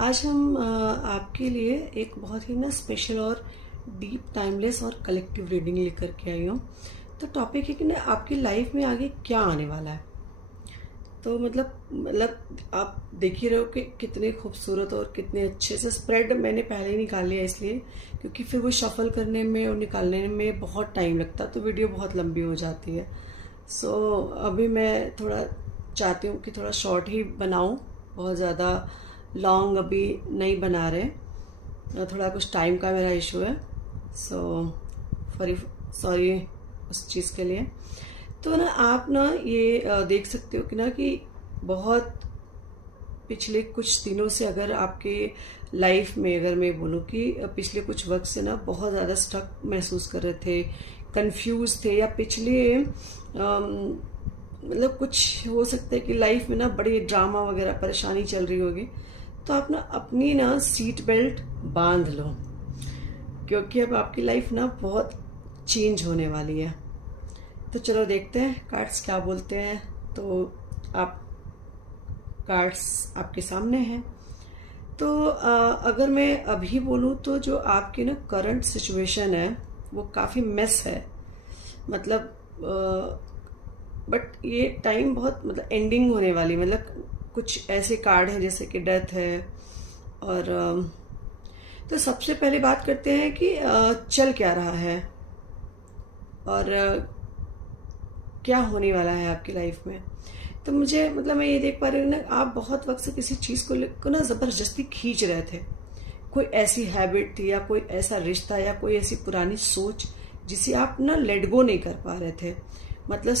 आज हम आपके लिए एक बहुत ही ना स्पेशल और डीप टाइमलेस और कलेक्टिव रीडिंग लेकर के आई हूँ। तो टॉपिक है कि ना आपकी लाइफ में आगे क्या आने वाला है। तो मतलब आप देख ही रहे हो कि कितने खूबसूरत और कितने अच्छे से स्प्रेड मैंने पहले ही निकाल लिया, इसलिए क्योंकि फिर वो शफल करने में और निकालने में बहुत टाइम लगता, तो वीडियो बहुत लंबी हो जाती है। सो अभी मैं थोड़ा चाहती हूँ कि थोड़ा शॉर्ट ही बनाऊँ, बहुत ज़्यादा लॉन्ग अभी नहीं बना रहे। थोड़ा कुछ टाइम का मेरा इशू है। सो सॉरी उस चीज़ के लिए। तो ना आप ना ये देख सकते हो कि ना कि बहुत पिछले कुछ दिनों से अगर आपके लाइफ में, अगर मैं बोलूँ कि पिछले कुछ वक्त से ना बहुत ज़्यादा स्टक महसूस कर रहे थे, कंफ्यूज थे, या पिछले मतलब कुछ हो सकता है कि लाइफ में ना बड़ी ड्रामा वगैरह परेशानी चल रही होगी, तो आप ना अपनी ना सीट बेल्ट बांध लो, क्योंकि अब आपकी लाइफ ना बहुत चेंज होने वाली है। तो चलो देखते हैं कार्ड्स क्या बोलते हैं। तो आप कार्ड्स आपके सामने हैं। तो अगर मैं अभी बोलूँ तो जो आपकी ना करंट सिचुएशन है वो काफ़ी मेस है। मतलब बट ये टाइम बहुत मतलब एंडिंग होने वाली, मतलब कुछ ऐसे कार्ड हैं जैसे कि डेथ है। और तो सबसे पहले बात करते हैं कि चल क्या रहा है और क्या होने वाला है आपकी लाइफ में। तो मुझे मतलब मैं ये देख पा रही हूँ ना, आप बहुत वक्त से किसी चीज़ को लेकर ना ज़बरदस्ती खींच रहे थे। कोई ऐसी हैबिट थी या कोई ऐसा रिश्ता या कोई ऐसी पुरानी सोच जिसे आप ना लेट गो नहीं कर पा रहे थे। मतलब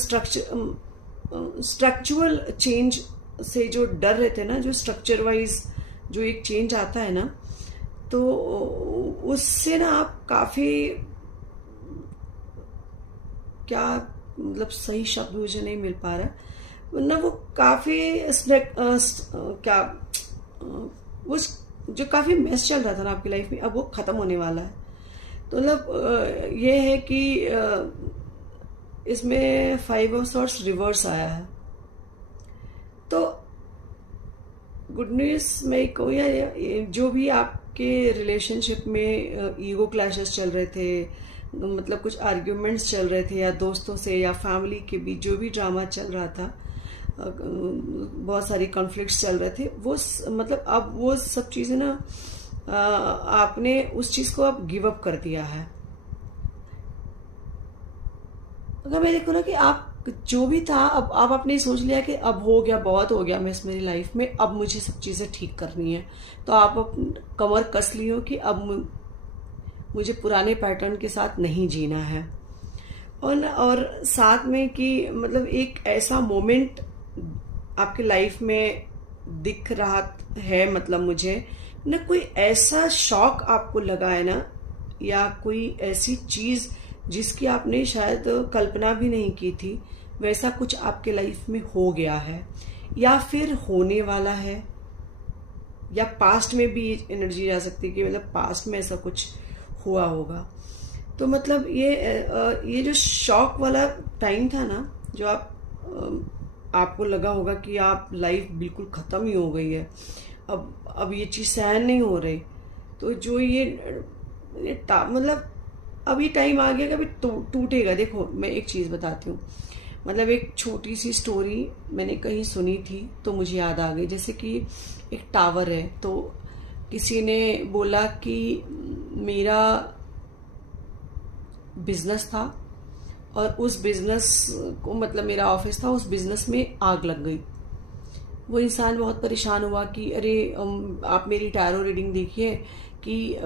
स्ट्रक्चरल चेंज से जो डर रहे थे ना, जो स्ट्रक्चर वाइज जो एक चेंज आता है ना, तो उससे ना आप काफ़ी, क्या मतलब सही शब्द मुझे नहीं मिल पा रहा, वरना वो काफ़ी क्या वो जो काफ़ी मेस चल रहा था ना आपकी लाइफ में, अब वो ख़त्म होने वाला है। तो मतलब ये है कि इसमें 5 ऑफ सॉर्ट्स रिवर्स आया है। तो गुड न्यूज़ मैं कहूँ, या जो भी आपके रिलेशनशिप में ईगो क्लैशेस चल रहे थे, मतलब कुछ आर्ग्यूमेंट्स चल रहे थे या दोस्तों से या फैमिली के बीच जो भी ड्रामा चल रहा था, बहुत सारी कॉन्फ्लिक्ट्स चल रहे थे, वो मतलब अब वो सब चीज़ें ना आपने उस चीज़ को अब गिव अप कर दिया है। अगर मैं देखूँ ना कि आप जो भी था, अब आपने सोच लिया कि अब हो गया, बहुत हो गया मैं मेरी लाइफ में, अब मुझे सब चीज़ें ठीक करनी है, तो आप कमर कस ली हो कि अब मुझे पुराने पैटर्न के साथ नहीं जीना है। और साथ में कि मतलब एक ऐसा मोमेंट आपकी लाइफ में दिख रहा है, मतलब मुझे ना कोई ऐसा शॉक आपको लगा है ना, या कोई ऐसी चीज़ जिसकी आपने शायद कल्पना भी नहीं की थी, वैसा कुछ आपके लाइफ में हो गया है या फिर होने वाला है, या पास्ट में भी एनर्जी आ सकती है कि मतलब पास्ट में ऐसा कुछ हुआ होगा। तो मतलब ये जो शॉक वाला टाइम था ना, जो आपको लगा होगा कि आप लाइफ बिल्कुल ख़त्म ही हो गई है, अब ये चीज़ सहन नहीं हो रही, तो जो मतलब अभी टाइम आ गया, कभी टूटेगा। देखो मैं एक चीज़ बताती हूँ, मतलब एक छोटी सी स्टोरी मैंने कहीं सुनी थी तो मुझे याद आ गई। जैसे कि एक टावर है, तो किसी ने बोला कि मेरा बिजनेस था और उस बिजनेस को, मतलब मेरा ऑफिस था, उस बिजनेस में आग लग गई। वो इंसान बहुत परेशान हुआ कि अरे आप मेरी टैरो रीडिंग देखिए कि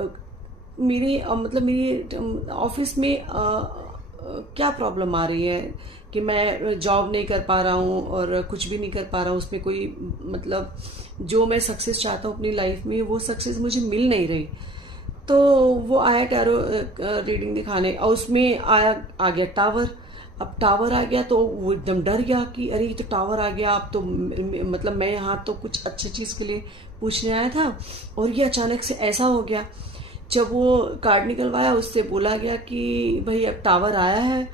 मतलब मेरी ऑफिस में क्या प्रॉब्लम आ रही है कि मैं जॉब नहीं कर पा रहा हूँ और कुछ भी नहीं कर पा रहा हूँ, उसमें कोई मतलब जो मैं सक्सेस चाहता हूँ अपनी लाइफ में वो सक्सेस मुझे मिल नहीं रही। तो वो आया टैरो रीडिंग दिखाने, और उसमें आ गया टावर। अब टावर आ गया तो वो एकदम डर गया कि अरे ये तो टावर आ गया, अब तो मतलब मैं यहाँ तो कुछ अच्छी चीज़ के लिए पूछने आया था और ये अचानक से ऐसा हो गया। जब वो कार्ड निकलवाया, उससे बोला गया कि भाई अब टावर आया है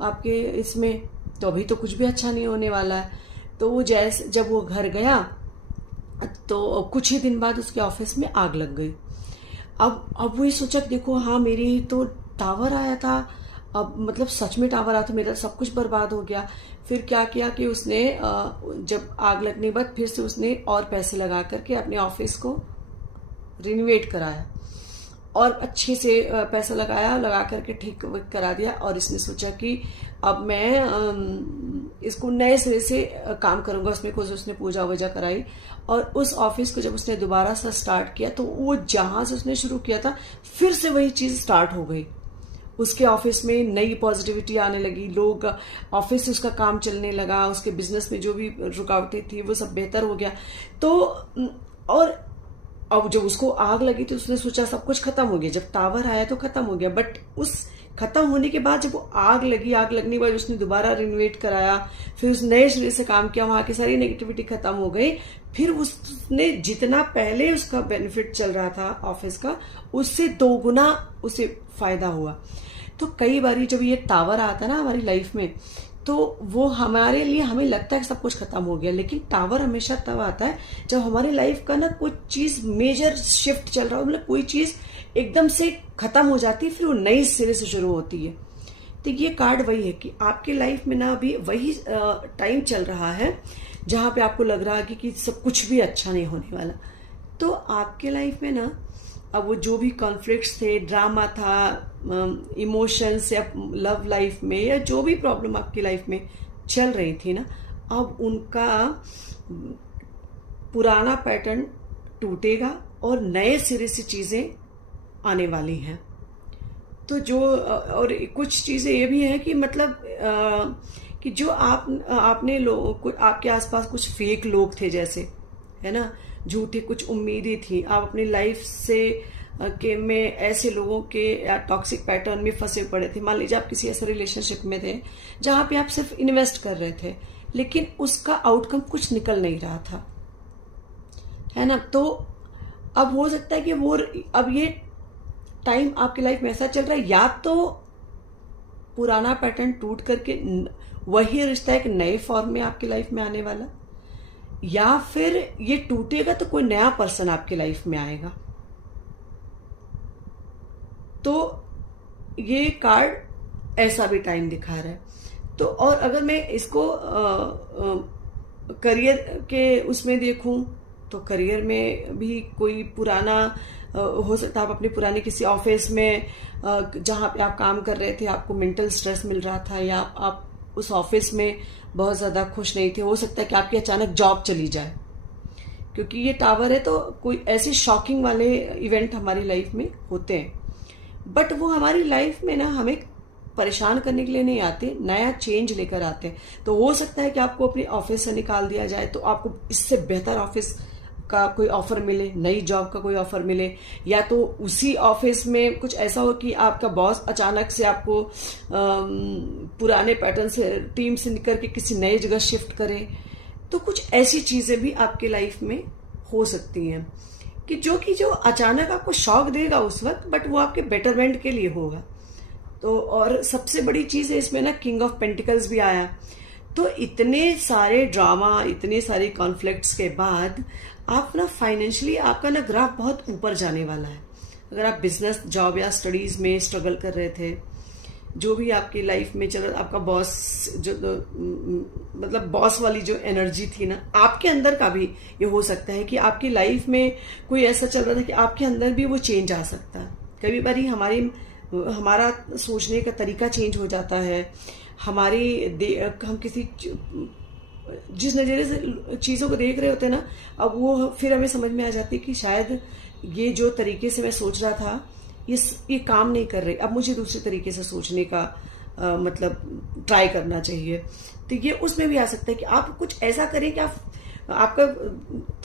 आपके इसमें, तो अभी तो कुछ भी अच्छा नहीं होने वाला है। तो वो जब वो घर गया तो कुछ ही दिन बाद उसके ऑफिस में आग लग गई। अब वही सोचा कि देखो, हाँ मेरी तो टावर आया था, अब मतलब सच में टावर आया था, मेरा सब कुछ बर्बाद हो गया। फिर क्या किया कि उसने जब आग लगने के बाद फिर से उसने और पैसे लगा करके अपने ऑफिस को रिनोवेट कराया, और अच्छे से पैसा लगा करके ठीक करा दिया। और इसने सोचा कि अब मैं इसको नए सिरे से काम करूंगा। उसमें कुछ उसने पूजा वूजा कराई, और उस ऑफिस को जब उसने दोबारा से स्टार्ट किया तो वो जहां से उसने शुरू किया था फिर से वही चीज स्टार्ट हो गई। उसके ऑफिस में नई पॉजिटिविटी आने लगी, लोग ऑफिस से उसका काम चलने लगा, उसके बिजनेस में जो भी रुकावटें थी वो सब बेहतर हो गया। तो और अब जब उसको आग लगी तो उसने सोचा सब कुछ खत्म हो गया, जब टावर आया तो खत्म हो गया। बट उस खत्म होने के बाद जब वो आग लगी, आग लगने के बाद उसने दोबारा रिनोवेट कराया, फिर उस नए सिरे से काम किया, वहां की सारी नेगेटिविटी खत्म हो गई। फिर उसने जितना पहले उसका बेनिफिट चल रहा था ऑफिस का, उससे 2 गुना उसे फायदा हुआ। तो कई बार जब ये टावर आता है ना हमारी लाइफ में, तो वो हमारे लिए हमें लगता है कि सब कुछ खत्म हो गया, लेकिन टावर हमेशा तब आता है जब हमारी लाइफ का ना कुछ चीज मेजर शिफ्ट चल रहा हो, मतलब कोई चीज एकदम से खत्म हो जाती है, फिर वो नई सिरे से शुरू होती है। तो ये कार्ड वही है कि आपके लाइफ में ना अभी वही टाइम चल रहा है जहां पे आपको लग रहा है कि सब कुछ भी अच्छा नहीं होने वाला। तो आपके लाइफ में ना अब वो जो भी कॉन्फ्लिक्ट्स थे, ड्रामा था, इमोशंस या लव लाइफ में, या जो भी प्रॉब्लम आपकी लाइफ में चल रही थी ना, अब उनका पुराना पैटर्न टूटेगा और नए सिरे से चीजें आने वाली हैं। तो जो और कुछ चीजें ये भी हैं कि मतलब कि जो आपने लोगों को, आपके आसपास कुछ फेक लोग थे जैसे, है ना, झूठी कुछ उम्मीदें थी, आप अपनी लाइफ से के में ऐसे लोगों के या टॉक्सिक पैटर्न में फंसे पड़े थे। मान लीजिए आप किसी ऐसे रिलेशनशिप में थे जहां पे आप सिर्फ इन्वेस्ट कर रहे थे, लेकिन उसका आउटकम कुछ निकल नहीं रहा था, है ना। तो अब हो सकता है कि वो अब ये टाइम आपकी लाइफ में ऐसा चल रहा है, या तो पुराना पैटर्न टूट करके वही रिश्ता एक नए फॉर्म में आपकी लाइफ में आने वाला, या फिर ये टूटेगा तो कोई नया पर्सन आपकी लाइफ में आएगा। तो ये कार्ड ऐसा भी टाइम दिखा रहा है। तो और अगर मैं इसको करियर के उसमें देखूं तो करियर में भी कोई पुराना हो सकता है, आप अपने पुराने किसी ऑफिस में जहां पे आप काम कर रहे थे आपको मेंटल स्ट्रेस मिल रहा था, या आप उस ऑफिस में बहुत ज्यादा खुश नहीं थे, हो सकता है कि आपकी अचानक जॉब चली जाए, क्योंकि ये टावर है तो कोई ऐसे शॉकिंग वाले इवेंट हमारी लाइफ में होते हैं। बट वो हमारी लाइफ में ना हमें परेशान करने के लिए नहीं आते, नया चेंज लेकर आते हैं। तो हो सकता है कि आपको अपने ऑफिस से निकाल दिया जाए तो आपको इससे बेहतर ऑफिस का कोई ऑफर मिले, नई जॉब का कोई ऑफर मिले, या तो उसी ऑफिस में कुछ ऐसा हो कि आपका बॉस अचानक से आपको पुराने पैटर्न से, टीम से निकल के किसी नई जगह शिफ्ट करे। तो कुछ ऐसी चीजें भी आपके लाइफ में हो सकती हैं कि जो अचानक आपको शॉक देगा उस वक्त, बट वो आपके बेटरमेंट के लिए होगा। तो और सबसे बड़ी चीज है इसमें ना, किंग ऑफ पेंटिकल्स भी आया। तो इतने सारे ड्रामा, इतने सारे कॉन्फ्लिक्ट्स के बाद आप ना फाइनेंशियली आपका ना ग्राफ बहुत ऊपर जाने वाला है। अगर आप बिजनेस, जॉब या स्टडीज में स्ट्रगल कर रहे थे, जो भी आपकी लाइफ में चल रहा, आपका बॉस जो मतलब बॉस वाली जो एनर्जी थी ना आपके अंदर का भी, ये हो सकता है कि आपकी लाइफ में कोई ऐसा चल रहा था कि आपके अंदर भी वो चेंज आ सकता है। कभी बार हमारा सोचने का तरीका चेंज हो जाता है, हम किसी जिस नजरिए से चीजों को देख रहे होते हैं ना, अब वो फिर हमें समझ में आ जाती है कि शायद ये जो तरीके से मैं सोच रहा था ये काम नहीं कर रही, अब मुझे दूसरे तरीके से सोचने का मतलब ट्राई करना चाहिए। तो ये उसमें भी आ सकता है कि आप कुछ ऐसा करें कि आपका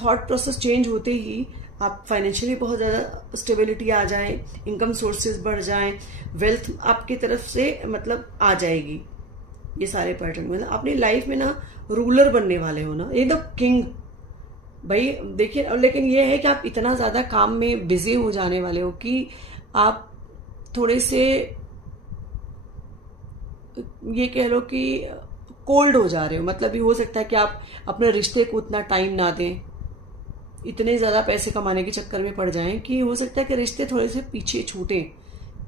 थॉट प्रोसेस चेंज होते ही आप फाइनेंशियली बहुत ज्यादा स्टेबिलिटी आ जाए, इनकम सोर्सेज बढ़ जाएं, वेल्थ आपकी तरफ से मतलब आ जाएगी। ये सारे पैटर्न मतलब अपनी लाइफ में ना रूलर बनने वाले हो ना, एकदम किंग भाई। देखिए, लेकिन ये है कि आप इतना ज्यादा काम में बिजी हो जाने वाले हो कि आप थोड़े से ये कह लो कि कोल्ड हो जा रहे हो। मतलब ये हो सकता है कि आप अपने रिश्ते को उतना टाइम ना दें, इतने ज़्यादा पैसे कमाने के चक्कर में पड़ जाएं कि हो सकता है कि रिश्ते थोड़े से पीछे छूटें,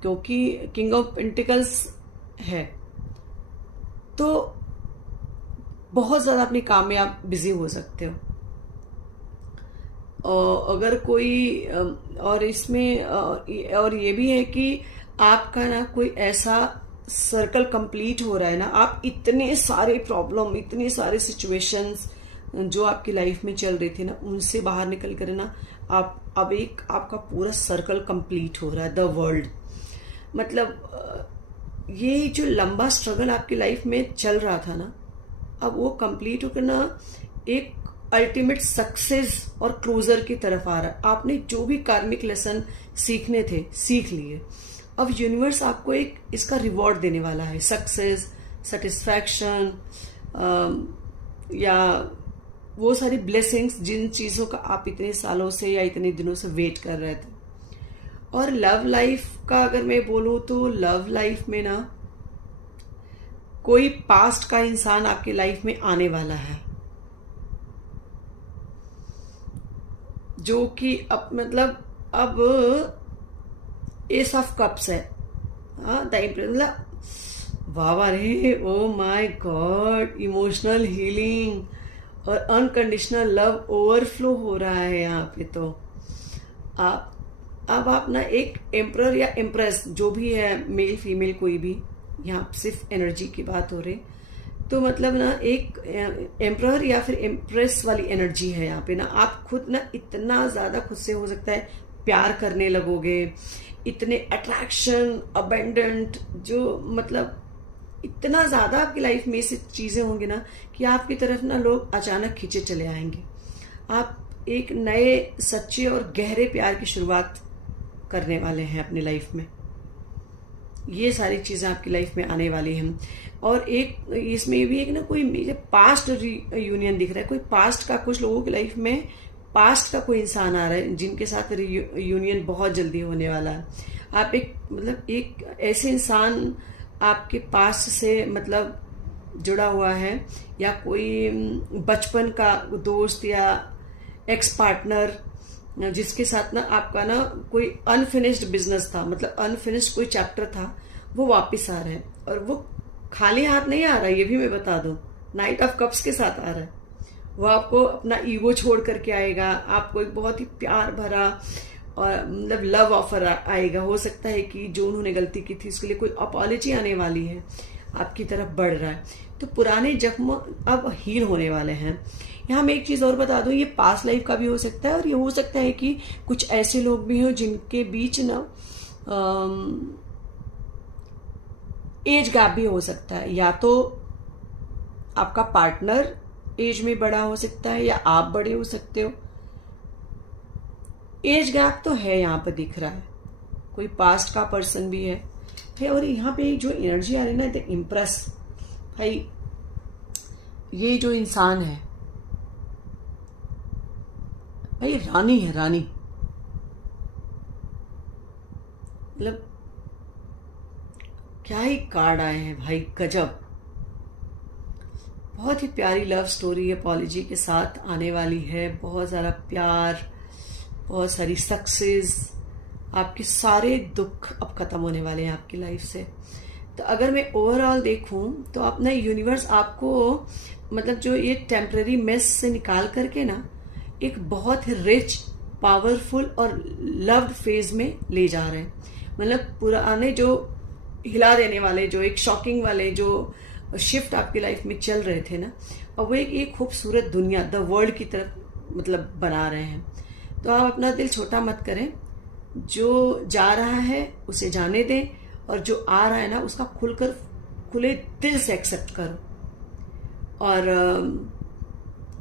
क्योंकि किंग ऑफ पेंटिकल्स है। तो बहुत ज़्यादा अपने काम में आप बिजी हो सकते हो। अगर कोई और इसमें और ये भी है कि आपका ना कोई ऐसा सर्कल कंप्लीट हो रहा है ना, आप इतने सारे प्रॉब्लम, इतने सारे सिचुएशंस जो आपकी लाइफ में चल रही थी ना, उनसे बाहर निकल कर ना आप अब एक आपका पूरा सर्कल कंप्लीट हो रहा है, द वर्ल्ड। मतलब ये जो लंबा स्ट्रगल आपकी लाइफ में चल रहा था ना, अब वो कंप्लीट होकर ना एक अल्टीमेट सक्सेस और क्लोजर की तरफ आ रहा है। आपने जो भी कार्मिक लेसन सीखने थे सीख लिए। अब यूनिवर्स आपको एक इसका रिवॉर्ड देने वाला है, सक्सेस, सेटिस्फैक्शन, या वो सारी ब्लेसिंग्स जिन चीजों का आप इतने सालों से या इतने दिनों से वेट कर रहे थे। और लव लाइफ का अगर मैं बोलूं तो लव लाइफ में ना कोई पास्ट का इंसान आपकी लाइफ में आने वाला है, जो कि अब मतलब अब एस ऑफ कप्स है। द एम्प्रेस, मतलब वाह रे, oh my God, emotional healing और अनकंडीशनल लव ओवरफ्लो हो रहा है यहाँ पे। तो अब आप ना एक एम्प्रर या एम्प्रेस, जो भी है, मेल फीमेल कोई भी, यहाँ सिर्फ एनर्जी की बात हो रही, तो मतलब ना एक एम्प्रर या फिर एम्प्रेस वाली एनर्जी है यहाँ पे ना। आप खुद ना इतना ज्यादा खुद से हो सकता है प्यार करने लगोगे, इतने अट्रैक्शन, अबेंडेंट, जो मतलब इतना ज्यादा आपकी लाइफ में से चीजें होंगी ना कि आपकी तरफ ना लोग अचानक खींचे चले आएंगे। आप एक नए सच्चे और गहरे प्यार की शुरुआत करने वाले हैं अपनी लाइफ में। ये सारी चीजें आपकी लाइफ में आने वाली हैं। और एक इसमें भी एक ना कोई पास्ट यूनियन दिख रहा है, कोई पास्ट का, कुछ लोगों की लाइफ में पास्ट का कोई इंसान आ रहा है जिनके साथ यूनियन बहुत जल्दी होने वाला है। आप एक मतलब एक ऐसे इंसान आपके पास्ट से मतलब जुड़ा हुआ है, या कोई बचपन का दोस्त या एक्स पार्टनर जिसके साथ ना आपका ना कोई अनफिनिश्ड बिजनेस था, मतलब अनफिनिश्ड कोई चैप्टर था, वो वापस आ रहा है। और वो खाली हाथ नहीं आ रहा है, ये भी मैं बता दूं, नाइट ऑफ कप्स के साथ आ रहा है। वो आपको अपना ईगो छोड़ करके आएगा, आपको एक बहुत ही प्यार भरा और मतलब लव ऑफर आएगा। हो सकता है कि जो उन्होंने गलती की थी उसके लिए कोई अपॉलॉजी आने वाली है, आपकी तरफ बढ़ रहा है। तो पुराने जख्म अब हील होने वाले हैं। यहाँ मैं एक चीज और बता दूं, ये पास्ट लाइफ का भी हो सकता है, और ये हो सकता है कि कुछ ऐसे लोग भी हो जिनके बीच ना एज गैप भी हो सकता है। या तो आपका पार्टनर एज में बड़ा हो सकता है, या आप बड़े हो सकते हो। एज गैप तो है, यहाँ पर दिख रहा है कोई पास्ट का पर्सन भी है। और यहाँ पे जो एनर्जी आ रही है ना, द इम्प्रेस, भाई ये जो इंसान है भाई रानी है, रानी। मतलब क्या ही कार्ड आए हैं भाई, गजब। बहुत ही प्यारी लव स्टोरी अपॉलॉजी के साथ आने वाली है। बहुत सारा प्यार, बहुत सारी सक्सेस, आपके सारे दुख अब खत्म होने वाले हैं आपकी लाइफ से। तो अगर मैं ओवरऑल देखूं तो अपना यूनिवर्स आपको मतलब जो ये टेम्पररी मेस से निकाल करके ना एक बहुत ही रिच, पावरफुल और लव्ड फेज में ले जा रहे हैं। मतलब पुराने जो हिला देने वाले, जो एक शॉकिंग वाले जो शिफ्ट आपकी लाइफ में चल रहे थे ना, और वो एक खूबसूरत दुनिया, द वर्ल्ड की तरफ मतलब बना रहे हैं। तो आप अपना दिल छोटा मत करें, जो जा रहा है उसे जाने दें, और जो आ रहा है ना उसका खुले दिल से एक्सेप्ट करो। और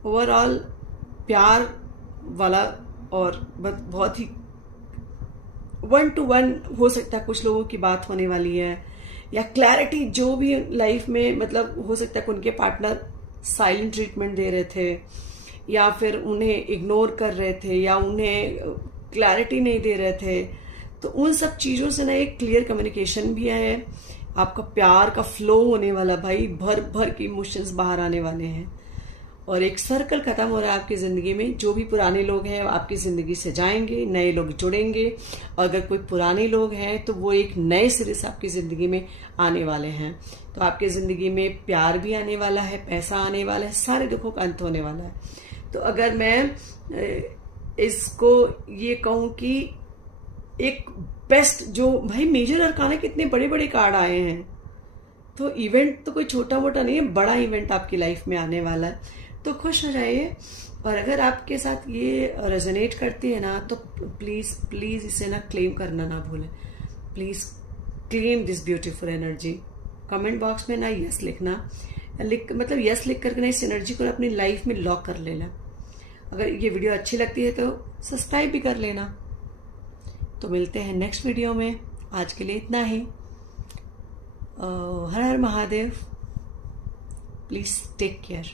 ओवरऑल प्यार वाला और बहुत ही 1 to 1 हो सकता है कुछ लोगों की बात होने वाली है, या क्लैरिटी जो भी लाइफ में मतलब हो सकता है कि उनके पार्टनर साइलेंट ट्रीटमेंट दे रहे थे, या फिर उन्हें इग्नोर कर रहे थे, या उन्हें क्लैरिटी नहीं दे रहे थे। तो उन सब चीजों से ना एक क्लियर कम्युनिकेशन भी है। आपका प्यार का फ्लो होने वाला भाई, भर भर के इमोशंस बाहर आने वाले हैं। और एक सर्कल खत्म हो रहा है आपकी ज़िंदगी में। जो भी पुराने लोग हैं आपकी ज़िंदगी से जाएंगे, नए लोग जुड़ेंगे। और अगर कोई पुराने लोग हैं तो वो एक नए सिरे से आपकी ज़िंदगी में आने वाले हैं। तो आपकी ज़िंदगी में प्यार भी आने वाला है, पैसा आने वाला है, सारे दुखों का अंत होने वाला है। तो अगर मैं इसको ये कहूँ कि एक बेस्ट जो भाई मेजर अरकाना कितने बड़े बड़े कार्ड आए हैं, तो इवेंट तो कोई छोटा मोटा नहीं है, बड़ा इवेंट आपकी लाइफ में आने वाला है। तो खुश हो जाइए। और अगर आपके साथ ये रेजोनेट करती है ना तो प्लीज़ प्लीज़ इसे ना क्लेम करना ना भूलें। Please claim this beautiful energy. Comment box में ना यस लिखना, मतलब यस लिख करके ना इस एनर्जी को अपनी लाइफ में लॉक कर लेना। अगर ये वीडियो अच्छी लगती है तो सब्सक्राइब भी कर लेना। तो मिलते हैं नेक्स्ट वीडियो में। आज के लिए इतना ही। हर हर महादेव। Please take care.